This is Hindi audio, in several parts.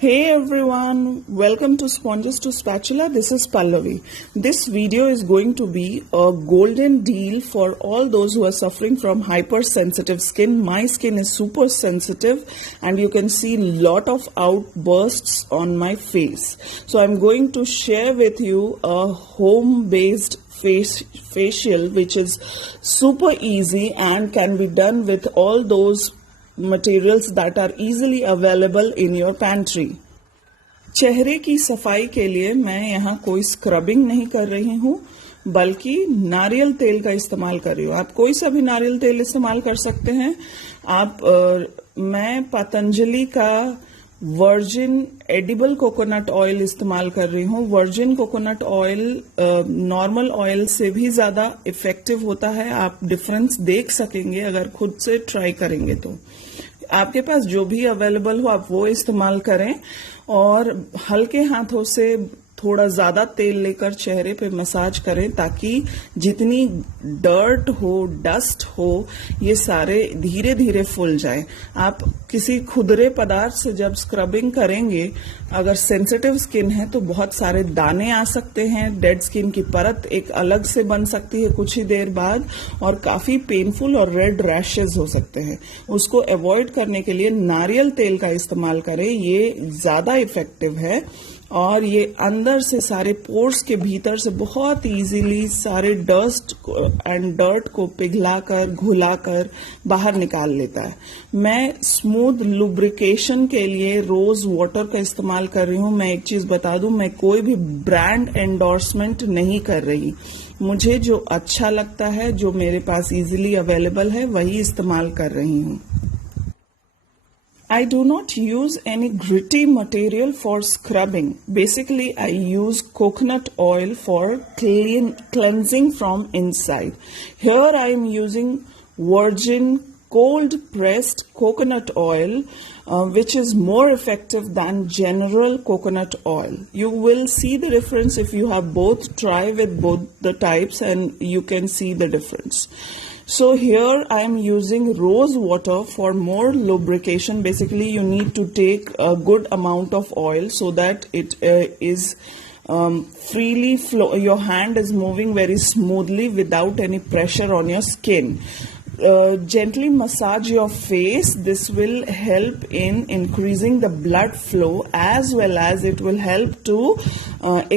Hey everyone, welcome to Sponges to Spatula. This is Pallavi. This video is going to be a golden deal for all those who are suffering from hypersensitive skin. My skin is super sensitive and you can see a lot of outbursts on my face. So I'm going to share with you a home-based facial which is super easy and can be done with all those materials that are easily available in your pantry. चेहरे की सफाई के लिए मैं यहाँ कोई स्क्रबिंग नहीं कर रही हूँ बल्कि नारियल तेल का इस्तेमाल कर रही हूँ। आप कोई सा भी नारियल तेल इस्तेमाल कर सकते हैं। मैं पतंजलि का वर्जिन एडिबल कोकोनट ऑयल इस्तेमाल कर रही हूँ। Virgin coconut oil normal oil से भी ज्यादा इफेक्टिव होता है। आप डिफरेंस देख सकेंगे अगर खुद से ट्राई करेंगे तो। आपके पास जो भी अवेलेबल हो आप वो इस्तेमाल करें और हल्के हाथों से थोड़ा ज्यादा तेल लेकर चेहरे पे मसाज करें ताकि जितनी डर्ट हो, डस्ट हो, ये सारे धीरे धीरे फूल जाए। आप किसी खुरदरे पदार्थ से जब स्क्रबिंग करेंगे, अगर सेंसिटिव स्किन है तो बहुत सारे दाने आ सकते हैं, डेड स्किन की परत एक अलग से बन सकती है कुछ ही देर बाद और काफी पेनफुल और रेड रैशेज हो सकते हैं। उसको अवॉइड करने के लिए नारियल तेल का इस्तेमाल करें, ये ज्यादा इफेक्टिव है और ये अंदर से सारे पोर्स के भीतर से बहुत इजीली सारे डस्ट एंड डर्ट को पिघलाकर घुलाकर बाहर निकाल लेता है। मैं स्मूथ लुब्रिकेशन के लिए रोज वाटर का इस्तेमाल कर रही हूँ। मैं एक चीज बता दूं, मैं कोई भी ब्रांड एंडोर्समेंट नहीं कर रही। मुझे जो अच्छा लगता है, जो मेरे पास इजीली अवेलेबल है, वही इस्तेमाल कर रही हूँ। I do not use any gritty material for scrubbing. Basically, I use coconut oil for cleansing from inside. Here I am using virgin cold pressed coconut oil, which is more effective than general coconut oil. You will see the difference if you have both. Try with both the types and you can see the difference. So here I am using rose water for more lubrication. Basically, you need to take a good amount of oil so that it is freely flow. Your hand is moving very smoothly without any pressure on your skin. Gently massage your face. This will help in increasing the blood flow as well as it will help to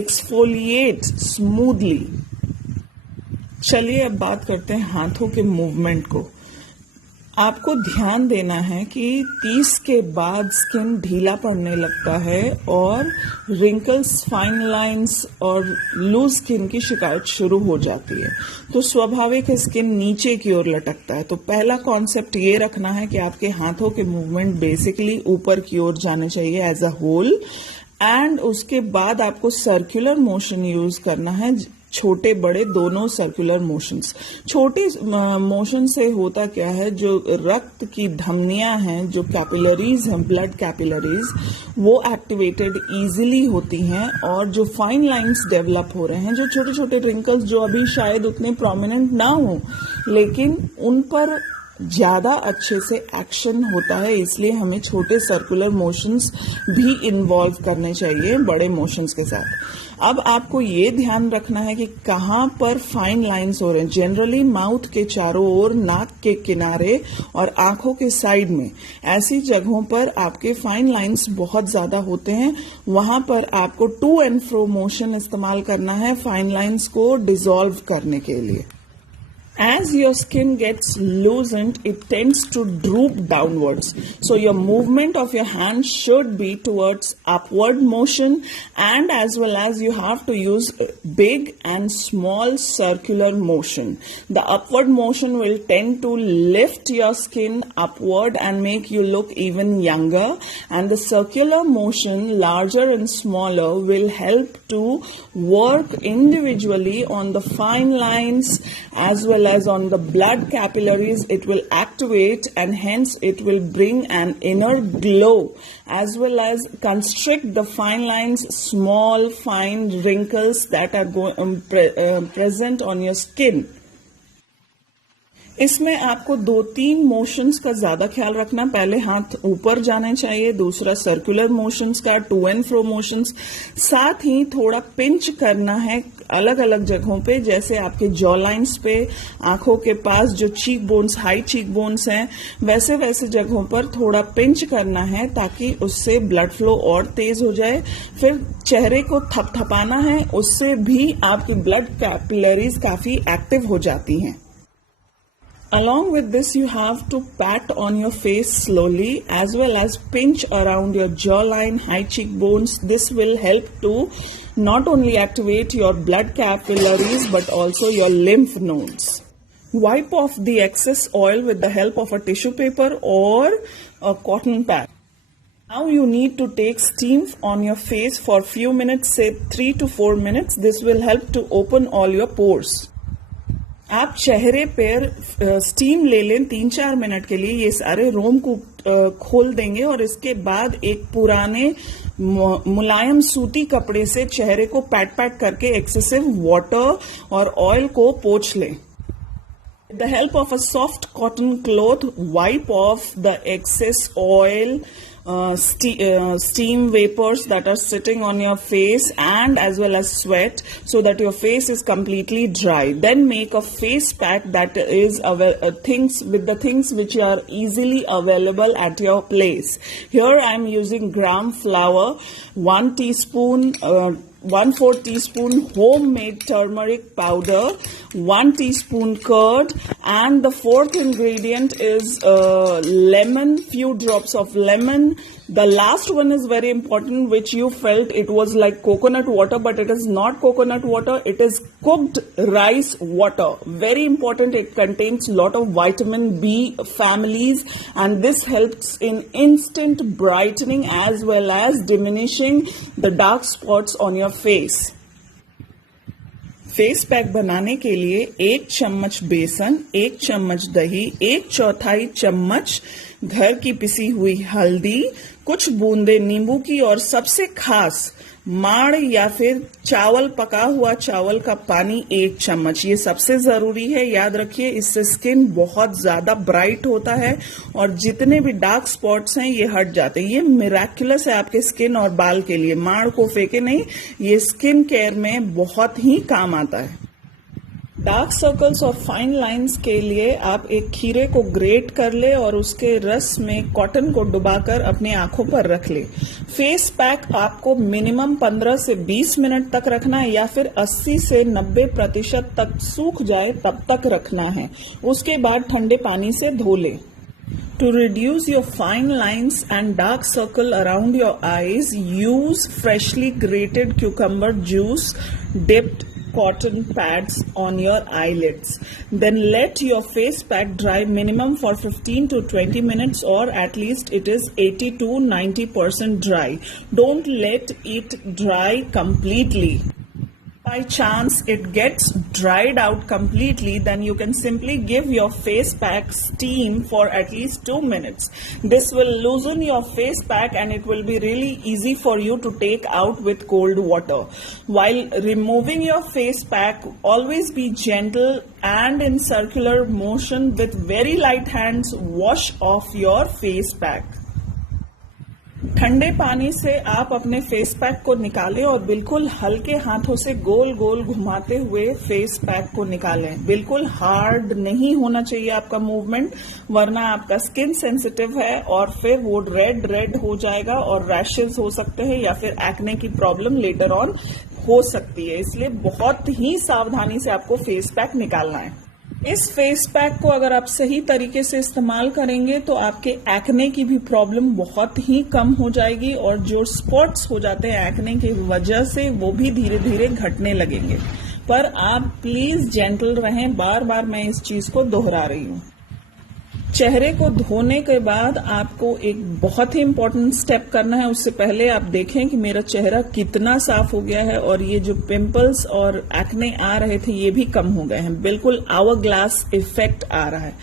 exfoliate smoothly. चलिए अब बात करते हैं हाथों के मूवमेंट को। आपको ध्यान देना है कि 30 के बाद स्किन ढीला पड़ने लगता है और रिंकल्स, फाइन लाइंस और लूज स्किन की शिकायत शुरू हो जाती है। तो स्वाभाविक है स्किन नीचे की ओर लटकता है। तो पहला कॉन्सेप्ट ये रखना है कि आपके हाथों के मूवमेंट बेसिकली ऊपर की ओर जाने चाहिए एज अ होल, एंड उसके बाद आपको सर्कुलर मोशन यूज करना है। छोटे बड़े दोनों सर्कुलर मोशंस। छोटे मोशन से होता क्या है, जो रक्त की धमनियां हैं, जो कैपिलरीज हैं, ब्लड कैपिलरीज, वो एक्टिवेटेड इजीली होती हैं और जो फाइन लाइंस डेवलप हो रहे हैं, जो छोटे छोटे रिंकल्स जो अभी शायद उतने प्रोमिनेंट ना हो लेकिन उन पर ज्यादा अच्छे से एक्शन होता है, इसलिए हमें छोटे सर्कुलर मोशंस भी इन्वॉल्व करने चाहिए बड़े मोशंस के साथ। अब आपको ये ध्यान रखना है कि कहाँ पर फाइन लाइंस हो रहे हैं। जनरली माउथ के चारों ओर, नाक के किनारे और आंखों के साइड में, ऐसी जगहों पर आपके फाइन लाइंस बहुत ज्यादा होते हैं। वहां पर आपको टू एंड फ्रो मोशन इस्तेमाल करना है फाइन लाइंस को डिसॉल्व करने के लिए। As your skin gets loosened, it tends to droop downwards. So your movement of your hand should be towards upward motion, and as well as you have to use big and small circular motion. The upward motion will tend to lift your skin upward and make you look even younger, and the circular motion, larger and smaller, will help to work individually on the fine lines as well as on the blood capillaries. It will activate and hence it will bring an inner glow as well as constrict the fine lines, small fine wrinkles that are present on your skin. इसमें आपको 2-3 मोशंस का ज्यादा ख्याल रखना। पहले हाथ ऊपर जाने चाहिए, दूसरा सर्कुलर मोशंस का, टू एंड फ्रो मोशंस। साथ ही थोड़ा पिंच करना है अलग अलग जगहों पे, जैसे आपके जॉ लाइन्स पे, आंखों के पास जो cheek bones, high cheek bones हैं, वैसे वैसे जगहों पर थोड़ा पिंच करना है ताकि उससे ब्लड फ्लो और तेज हो जाए। फिर चेहरे को थपथपाना है, उससे भी आपकी ब्लड कैपिलरीज काफी एक्टिव हो जाती हैं। Along with this, you have to pat on your face slowly as well as pinch around your jawline, high cheekbones. This will help to not only activate your blood capillaries but also your lymph nodes. Wipe off the excess oil with the help of a tissue paper or a cotton pad. Now you need to take steam on your face for few minutes, say 3 to 4 minutes. This will help to open all your pores. आप चेहरे पर स्टीम ले लें 3-4 मिनट के लिए, ये सारे रोम को खोल देंगे और इसके बाद एक पुराने मुलायम सूती कपड़े से चेहरे को पैट पैट करके एक्सेसिव वाटर और ऑयल को पोंछ लें। With the help of a soft cotton cloth, wipe off the excess oil, steam vapors that are sitting on your face and as well as sweat so that your face is completely dry. Then make a face pack that is with the things which are easily available at your place. Here I am using gram flour, 1 teaspoon, 1/4 teaspoon homemade turmeric powder, 1 teaspoon curd, and the fourth ingredient is lemon, few drops of lemon. The last one is very important, which you felt it was like coconut water, but it is not coconut water. It is cooked rice water. Very important. It contains lot of vitamin B families, and this helps in instant brightening as well as diminishing the dark spots on your face. Face pack बनाने के लिए 1 चम्मच बेसन, 1 चम्मच दही, 1/4 चम्मच घर की पिसी हुई हल्दी, कुछ बूंदे नींबू की और सबसे खास माड़ या फिर चावल, पका हुआ चावल का पानी 1 चम्मच। ये सबसे जरूरी है, याद रखिए, इससे स्किन बहुत ज्यादा ब्राइट होता है और जितने भी डार्क स्पॉट्स हैं ये हट जाते हैं। ये मिराक्युलस है आपके स्किन और बाल के लिए। माड़ को फेंके नहीं, ये स्किन केयर में बहुत ही काम आता है। डार्क सर्कल्स और फाइन लाइंस के लिए आप एक खीरे को ग्रेट कर ले और उसके रस में कॉटन को डुबाकर अपनी आंखों पर रख ले। फेस पैक आपको मिनिमम 15 से 20 मिनट तक रखना है या फिर 80 से 90% तक सूख जाए तब तक रखना है। उसके बाद ठंडे पानी से धो ले। To reduce your fine lines and dark circle around your eyes, use freshly grated cucumber juice dipped cotton pads on your eyelids. Then let your face pack dry minimum for 15 to 20 minutes, or at least it is 80 to 90% dry. Don't let it dry completely. By chance it gets dried out completely, then you can simply give your face pack steam for at least 2 minutes. This will loosen your face pack and it will be really easy for you to take out with cold water. While removing your face pack, always be gentle and in circular motion with very light hands. Wash off your face pack. ठंडे पानी से आप अपने फेस पैक को निकालें और बिल्कुल हल्के हाथों से गोल गोल घुमाते हुए फेस पैक को निकालें। बिल्कुल हार्ड नहीं होना चाहिए आपका मूवमेंट, वरना आपका स्किन सेंसिटिव है और फिर वो रेड हो जाएगा और रैशेज हो सकते हैं या फिर एक्ने की प्रॉब्लम लेटर ऑन हो सकती है। इसलिए बहुत ही सावधानी से आपको फेस पैक निकालना है। इस फेस पैक को अगर आप सही तरीके से इस्तेमाल करेंगे तो आपके एक्ने की भी प्रॉब्लम बहुत ही कम हो जाएगी और जो स्पॉट्स हो जाते हैं एक्ने की वजह से वो भी धीरे धीरे घटने लगेंगे। पर आप प्लीज जेंटल रहें, बार बार मैं इस चीज को दोहरा रही हूँ। चेहरे को धोने के बाद आपको एक बहुत ही इंपॉर्टेंट स्टेप करना है। उससे पहले आप देखें कि मेरा चेहरा कितना साफ हो गया है और ये जो पिंपल्स और एक्ने आ रहे थे ये भी कम हो गए हैं। बिल्कुल आवर ग्लास इफेक्ट आ रहा है।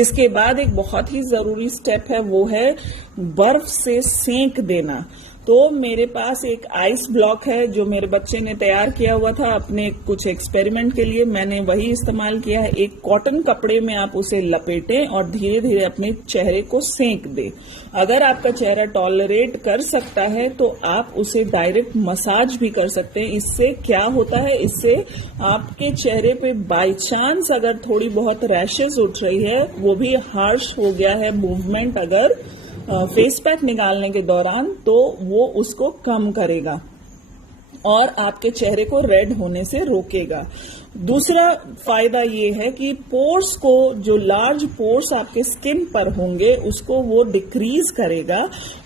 इसके बाद एक बहुत ही जरूरी स्टेप है, वो है बर्फ से सेंक देना। तो मेरे पास एक आइस ब्लॉक है जो मेरे बच्चे ने तैयार किया हुआ था अपने कुछ एक्सपेरिमेंट के लिए, मैंने वही इस्तेमाल किया है। एक कॉटन कपड़े में आप उसे लपेटें और धीरे धीरे अपने चेहरे को सेंक दें। अगर आपका चेहरा टॉलरेट कर सकता है तो आप उसे डायरेक्ट मसाज भी कर सकते हैं। इससे क्या होता है, इससे आपके चेहरे पे बाय चांस अगर थोड़ी बहुत रैशेस उठ रही है, वो भी हार्श हो गया है मूवमेंट अगर फेस पैक निकालने के दौरान, तो वो उसको कम करेगा और आपके चेहरे को रेड होने से रोकेगा। दूसरा फायदा ये है कि पोर्स को, जो लार्ज पोर्स आपके स्किन पर होंगे, उसको वो डिक्रीज करेगा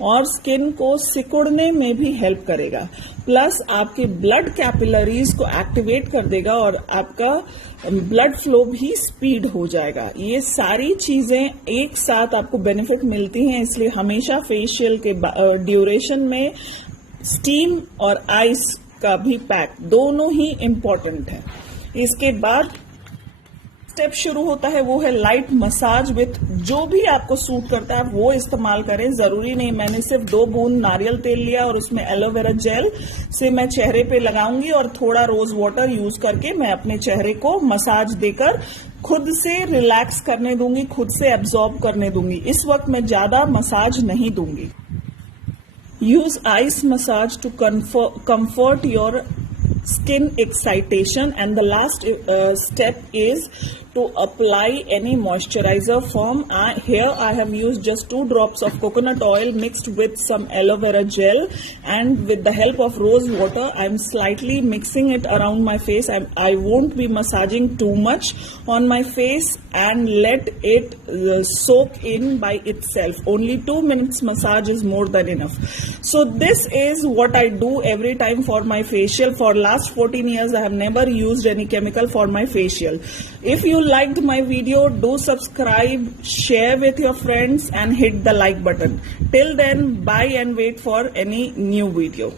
और स्किन को सिकुड़ने में भी हेल्प करेगा। प्लस आपके ब्लड कैपिलरीज को एक्टिवेट कर देगा और आपका ब्लड फ्लो भी स्पीड हो जाएगा। ये सारी चीजें एक साथ आपको बेनिफिट मिलती हैं, इसलिए हमेशा फेशियल के ड्यूरेशन में स्टीम और आइस का भी पैक दोनों ही इम्पोर्टेंट है। इसके बाद स्टेप शुरू होता है, वो है लाइट मसाज विथ, जो भी आपको सूट करता है वो इस्तेमाल करें, जरूरी नहीं। मैंने सिर्फ 2 बूंद नारियल तेल लिया और उसमें एलोवेरा जेल से मैं चेहरे पे लगाऊंगी और थोड़ा रोज वाटर यूज करके मैं अपने चेहरे को मसाज देकर खुद से रिलैक्स करने दूंगी, खुद से एब्जॉर्ब करने दूंगी। इस वक्त मैं ज्यादा मसाज नहीं दूंगी। Use ice massage to comfort your skin excitation, and the last step is to apply any moisturizer foam. Here I have used just 2 drops of coconut oil mixed with some aloe vera gel, and with the help of rose water I'm slightly mixing it around my face. I won't be massaging too much on my face and let it soak in by itself. Only 2 minutes massage is more than enough. So this is what I do every time for my facial. For last 14 years I have never used any chemical for my facial. If you liked my video, do subscribe, share with your friends and hit the like button. Till then, bye and wait for any new video.